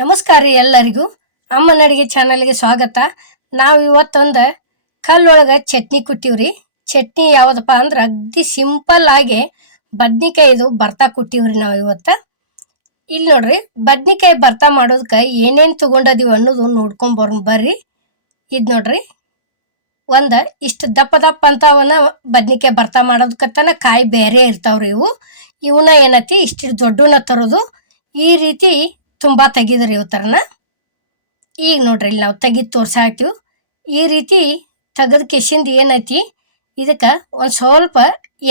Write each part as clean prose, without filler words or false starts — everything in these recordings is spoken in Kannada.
ನಮಸ್ಕಾರ ರೀ ಎಲ್ಲರಿಗೂ. ಅಮ್ಮನ ಅಡಿಗೆ ಚಾನಲ್ಗೆ ಸ್ವಾಗತ. ನಾವು ಇವತ್ತೊಂದು ಕಲ್ಲೊಳಗೆ ಚಟ್ನಿ ಕುಟ್ಟಿವ್ರಿ. ಚಟ್ನಿ ಯಾವುದಪ್ಪ ಅಂದ್ರೆ ಅಗ್ದಿ ಸಿಂಪಲ್ ಆಗಿ ಬದ್ನಿಕಾಯಿದು ಬರ್ತಾ ಕುಟ್ಟಿವ್ರಿ ನಾವು ಇವತ್ತು. ಇಲ್ಲಿ ನೋಡ್ರಿ, ಬದ್ನಿಕಾಯಿ ಬರ್ತಾ ಮಾಡೋದಕ್ಕೆ ಏನೇನು ತಗೊಂಡದೀವಿ ಅನ್ನೋದು ನೋಡ್ಕೊಂಡ್ ಬರ್ರಿ. ಇದು ನೋಡ್ರಿ, ಇಷ್ಟು ದಪ್ಪ ದಪ್ಪ ಅಂತವನ್ನ ಬದ್ನಿಕಾಯಿ ಬರ್ತಾ ಮಾಡೋದಕ್ಕತ್ತನ ಕಾಯಿ ಬೇರೆ ಇರ್ತಾವ್ರಿ. ಇವನ್ನ ಏನತಿ ಇಷ್ಟು ದೊಡ್ಡವನ್ನ ತರೋದು. ಈ ರೀತಿ ತುಂಬಾ ತೆಗಿದ್ರಿ ಇವತ್ತರನ. ಈಗ ನೋಡ್ರಿ, ಇಲ್ಲಿ ನಾವು ತೆಗಿದ್ ತೋರ್ಸಾಕ್ತಿವಿ. ಈ ರೀತಿ ತೆಗದ್ ಕೆಸಿಂದ ಏನೈತಿ, ಇದಕ್ಕೆ ಒಂದು ಸ್ವಲ್ಪ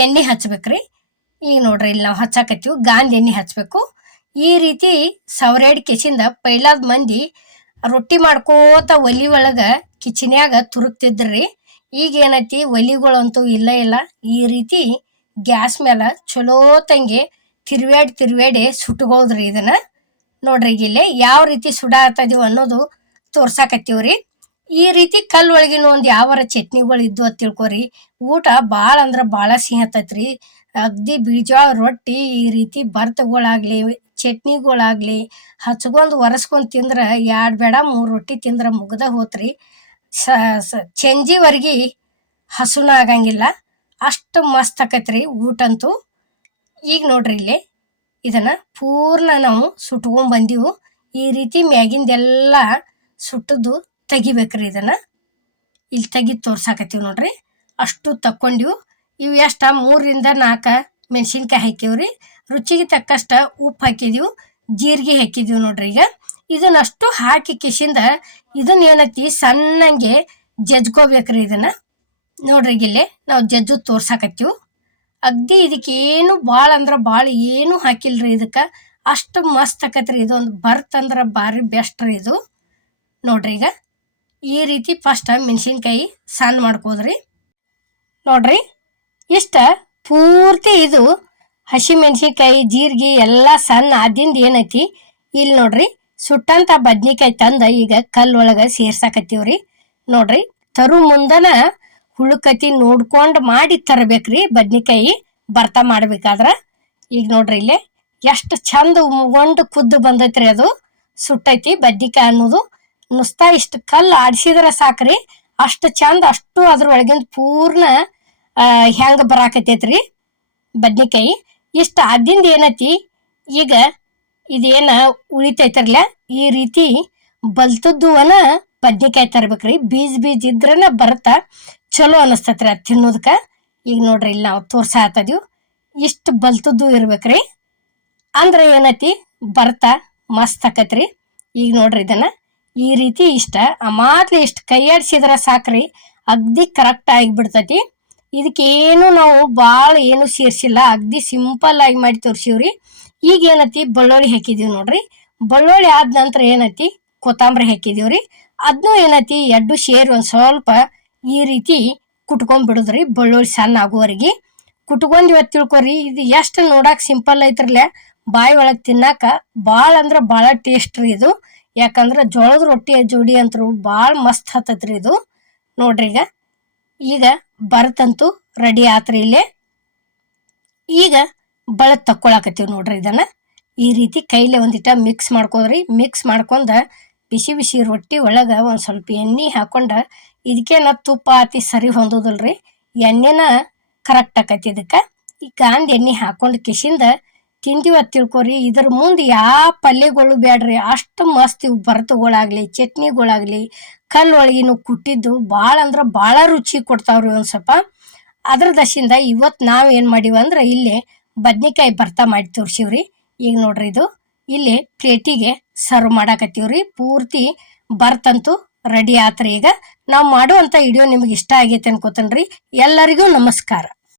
ಎಣ್ಣೆ ಹಚ್ಬೇಕ್ರಿ. ಈಗ ನೋಡ್ರಿ, ಇಲ್ಲಿ ನಾವು ಹಚ್ಚಾಕತ್ತೀವಿ, ಗಾಂಧಿ ಎಣ್ಣೆ ಹಚ್ಬೇಕು. ಈ ರೀತಿ ಸವರೇಡ್ ಕೆಸಿಂದ ಪೈಲಾದ ಮಂದಿ ರೊಟ್ಟಿ ಮಾಡ್ಕೋತ ಒಲಿ ಒಳಗ ಕಿಚನ್ಯಾಗ ತುರುಕ್ತಿದ್ರಿ. ಈಗ ಏನೈತಿ, ಒಲಿಗಳಂತೂ ಇಲ್ಲ. ಈ ರೀತಿ ಗ್ಯಾಸ್ ಮೇಲೆ ಚಲೋ ತಂಗಿ ತಿರ್ವ್ಯಾಡಿ ಸುಟ್ಕೋದ್ರಿ. ಇದನ್ನ ನೋಡ್ರಿ, ಈಗ ಇಲ್ಲಿ ಯಾವ ರೀತಿ ಸುಡಾತದೀವಿ ಅನ್ನೋದು ತೋರ್ಸಾಕತ್ತೀವ್ರಿ. ಈ ರೀತಿ ಕಲ್ ಒಳಗಿನ ಒಂದ್ ಯಾವಾರ ಚಟ್ನಿಗಳು ಇದ್ದು ಅಂತ ತಿಳ್ಕೊರಿ. ಊಟ ಭಾಳ ಅಂದ್ರ ಭಾಳ ಸಿಹಿ ಹತ್ತೈತ್ರಿ. ಅಗ್ದಿ ಬೀಜಾಳ ರೊಟ್ಟಿ ಈ ರೀತಿ ಭರ್ತಗಳಾಗ್ಲಿ ಚಟ್ನಿಗಳಾಗ್ಲಿ ಹಚ್ಕೊಂಡ್ ಒರೆಸ್ಕೊಂಡ್ ತಿಂದ್ರ 2 ಬೇಡ 3 ರೊಟ್ಟಿ ತಿಂದ್ರ ಮುಗ್ದ ಹೋತ್ರಿ. ಚೆಂಜಿವರ್ಗಿ ಹಸುನ ಆಗಂಗಿಲ್ಲ, ಅಷ್ಟು ಮಸ್ತ್ ಆಕೈತ್ರಿ ಊಟಂತೂ. ಈಗ ನೋಡ್ರಿ, ಇಲ್ಲಿ ಇದನ್ನ ಪೂರ್ಣ ನಾವು ಸುಟ್ಕೊಂಡ್ ಬಂದೀವು. ಈ ರೀತಿ ಮ್ಯಾಗಿಂದೆಲ್ಲ ಸುಟ್ಟದ್ದು ತೆಗಿಬೇಕ್ರಿ. ಇದನ್ನ ಇಲ್ಲಿ ತೆಗಿದ್ ತೋರ್ಸಾಕತ್ತೀವಿ ನೋಡ್ರಿ. ಅಷ್ಟು ತಕ್ಕೊಂಡಿವು. ಇವು ಎಷ್ಟ 3ರಿಂದ 4 ಮೆಣಸಿನ್ಕಾಯಿ ಹಾಕಿವ್ರಿ. ರುಚಿಗೆ ತಕ್ಕಷ್ಟ ಉಪ್ಪು ಹಾಕಿದೀವಿ, ಜೀರಿಗೆ ಹಾಕಿದೀವಿ ನೋಡ್ರಿ. ಈಗ ಇದನ್ನಷ್ಟು ಹಾಕಿ ಕಿಶಿಂದ ಇದನ್ನ ಏನೈತಿ ಸಣ್ಣಂಗೆ ಜಜ್ಕೋಬೇಕ್ರಿ. ಇದನ್ನ ನೋಡ್ರಿ, ಇಲ್ಲಿ ನಾವು ಜಜ್ಜು ತೋರ್ಸಾಕತ್ತೀವಿ. ಅಗ್ದಿ ಇದಕ್ಕೇನು ಭಾಳ ಅಂದ್ರ ಭಾಳ ಏನು ಹಾಕಿಲ್ರಿ. ಇದಕ್ಕೆ ಅಷ್ಟು ಮಸ್ತ್ ಆಕತ್ರಿ. ಇದೊಂದು ಬರ್ತಂದ್ರ ಭಾರಿ ಬೆಸ್ಟ್ ರೀ ಇದು. ನೋಡ್ರಿ, ಈಗ ಈ ರೀತಿ ಫಸ್ಟ್ ಮೆಣಸಿನ್ಕಾಯಿ ಸಣ್ಣ ಮಾಡ್ಕೋದ್ರಿ. ನೋಡ್ರಿ, ಇಷ್ಟ ಪೂರ್ತಿ ಇದು ಹಸಿ ಮೆಣಸಿನ್ಕಾಯಿ ಜೀರಿಗೆ ಎಲ್ಲ ಸಣ್ಣ ಆದಿಂದ ಏನೈತಿ, ಇಲ್ಲಿ ನೋಡ್ರಿ ಸುಟ್ಟಂತ ಬದ್ನಿಕಾಯಿ ತಂದ ಈಗ ಕಲ್ಲೊಳಗ ಸೇರ್ಸಾಕತ್ತೀವ್ರಿ. ನೋಡ್ರಿ, ತರು ಮುಂದನ ಹುಳುಕತಿ ನೋಡ್ಕೊಂಡ್ ಮಾಡಿ ತರಬೇಕ್ರಿ ಬದ್ನಿಕಾಯಿ ಬರ್ತಾ ಮಾಡ್ಬೇಕಾದ್ರ. ಈಗ ನೋಡ್ರಿ, ಇಲ್ಲಿ ಎಷ್ಟು ಚಂದ ಮುಗೊಂಡು ಕುದ್ದು ಬಂದೈತ್ರಿ. ಅದು ಸುಟ್ಟೈತಿ ಬದ್ನಿಕಾಯಿ ಅನ್ನೋದು. ನುಸ್ತಾ ಇಷ್ಟು ಕಲ್ಲು ಆಡಿಸಿದ್ರ ಸಾಕ್ರಿ, ಅಷ್ಟು ಚಂದ ಅಷ್ಟು ಅದ್ರೊಳಗಿಂದ ಪೂರ್ಣ ಹೆಂಗ ಬರಾಕತೈತ್ರಿ ಬದ್ನಿಕಾಯಿ. ಇಷ್ಟ ಆದಿಂದ ಏನೈತಿ, ಈಗ ಇದೇನ ಉಳಿತೈತ್ರಲ್ಲ ಈ ರೀತಿ ಬಲ್ತದ್ದುವನ ಬದ್ನಿಕಾಯಿ ತರ್ಬೇಕ್ರಿ. ಬೀಜ ಇದ್ರನ ಬರ್ತಾ ಚಲೋ ಅನಸ್ತತ್ರಿ ಅದು ತಿನ್ನೋದಕ್ಕ. ಈಗ ನೋಡ್ರಿ, ಇಲ್ಲಿ ನಾವು ತೋರ್ಸಾತದೀವಿ, ಇಷ್ಟು ಬಲ್ತದ್ದು ಇರ್ಬೇಕ್ರಿ. ಅಂದ್ರೆ ಏನೈತಿ ಬರ್ತಾ ಮಸ್ತ್ ಆಕತ್ರಿ. ಈಗ ನೋಡ್ರಿ, ಇದನ್ನ ಈ ರೀತಿ ಇಷ್ಟ ಮಾತ್ಲೆ ಇಷ್ಟು ಕೈಯಾಡ್ಸಿದ್ರ ಸಾಕ್ರಿ, ಅಗ್ದಿ ಕರೆಕ್ಟ್ ಆಗಿಬಿಡ್ತೈತಿ. ಇದಕ್ಕೇನು ನಾವು ಭಾಳ ಏನು ಸೇರ್ಸಿಲ್ಲ, ಅಗ್ದಿ ಸಿಂಪಲ್ ಆಗಿ ಮಾಡಿ ತೋರ್ಸಿವ್ರಿ. ಈಗ ಏನೈತಿ ಬೆಳ್ಳುಳ್ಳಿ ಹಾಕಿದೀವಿ ನೋಡ್ರಿ. ಬೆಳ್ಳುಳ್ಳಿ ಆದ ನಂತರ ಏನೈತಿ ಕೊತ್ತಂಬರಿ ಹಾಕಿದೀವ್ರಿ. ಅದನ್ನು ಏನೈತಿ ಎಡ್ಡು ಸೇರಿ ಒಂದ್ ಸ್ವಲ್ಪ ಈ ರೀತಿ ಕುಟ್ಕೊಂಡ್ ಬಿಡುದ್ರಿ. ಬೆಳ್ಳುಳ್ಳಿ ಸಣ್ಣ ಆಗುವವರೆಗೆ ಕುಟ್ಕೊಂಡ್ ತಿಳ್ಕೊರಿ. ಇದು ಎಷ್ಟು ನೋಡಾಕ್ ಸಿಂಪಲ್ ಐತ್ರಲ್ಲ, ಬಾಯಿ ಒಳಗ್ ತಿನ್ನಾಕ ಭಾಳ ಅಂದ್ರ ಭಾಳ ಟೇಸ್ಟ್ ರೀ ಇದು. ಯಾಕಂದ್ರ ಜೋಳದ ರೊಟ್ಟಿ ಜೋಡಿ ಅಂತರು ಭಾಳ ಮಸ್ತ್ ಹತ್ತತ್ರಿ ಇದು. ನೋಡ್ರಿ, ಈಗ ಬರ್ತಂತೂ ರೆಡಿ ಆತ್ರಿ. ಇಲ್ಲೇ ಈಗ ಬಳತ್ ತಕ್ಕೊಳಕತ್ತೀವಿ ನೋಡ್ರಿ. ಇದನ್ನ ಈ ರೀತಿ ಕೈಲೆ ಒಂದಿಟ ಮಿಕ್ಸ್ ಮಾಡ್ಕೋದ್ರಿ. ಮಿಕ್ಸ್ ಮಾಡ್ಕೊಂಡ ಬಿಸಿ ರೊಟ್ಟಿ ಒಳಗ ಒಂದ್ ಸ್ವಲ್ಪ ಎಣ್ಣೆ ಹಾಕೊಂಡ, ಇದಕ್ಕೇನ ತುಪ್ಪ ಅತಿ ಸರಿ ಹೊಂದೋದಲ್ರಿ, ಎಣ್ಣೆನ ಕರೆಕ್ಟ್ ಆಕೈತಿ ಇದಕ್ಕೆ. ಈ ಗಾಂಧಿ ಎಣ್ಣೆ ಹಾಕೊಂಡ್ ಕಿಶಿಂದ ತಿಂದಿವ ತಿಳ್ಕೊರಿ. ಇದ್ರ ಮುಂದೆ ಯಾವ ಪಲ್ಯಗಳು ಬ್ಯಾಡ್ರಿ, ಅಷ್ಟು ಮಸ್ತ್ ಇವು ಬರ್ತಗಳಾಗ್ಲಿ ಚಟ್ನಿಗಳಾಗ್ಲಿ ಕಲ್ಲೊಳಗಿನ ಕುಟ್ಟಿದ್ದು ಭಾಳ ಅಂದ್ರ ಭಾಳ ರುಚಿ ಕೊಡ್ತಾವ್ರಿ. ಒಂದ್ ಸ್ವಲ್ಪ ಅದ್ರ ದಶಿಂದ ಇವತ್ತು ನಾವ್ ಏನ್ ಮಾಡಿವ ಅಂದ್ರ ಇಲ್ಲಿ ಬದ್ನಿಕಾಯಿ ಬರ್ತಾ ಮಾಡಿ ತೋರ್ಸಿವ್ರಿ. ಈಗ ನೋಡ್ರಿ, ಇದು ಇಲ್ಲಿ ಪ್ಲೇಟಿಗೆ ಸರ್ವ್ ಮಾಡಾಕತ್ತೀವ್ರಿ. ಪೂರ್ತಿ ಬರ್ತಂತೂ ರೆಡಿ ಆತ್ರಿ. ಈಗ ನಾವು ಮಾಡುವಂತ ವಿಡಿಯೋ ನಿಮ್ಗೆ ಇಷ್ಟ ಆಗೈತೆ ಅನ್ಕೋತೇನ್ರಿ. ಎಲ್ಲರಿಗೂ ನಮಸ್ಕಾರ.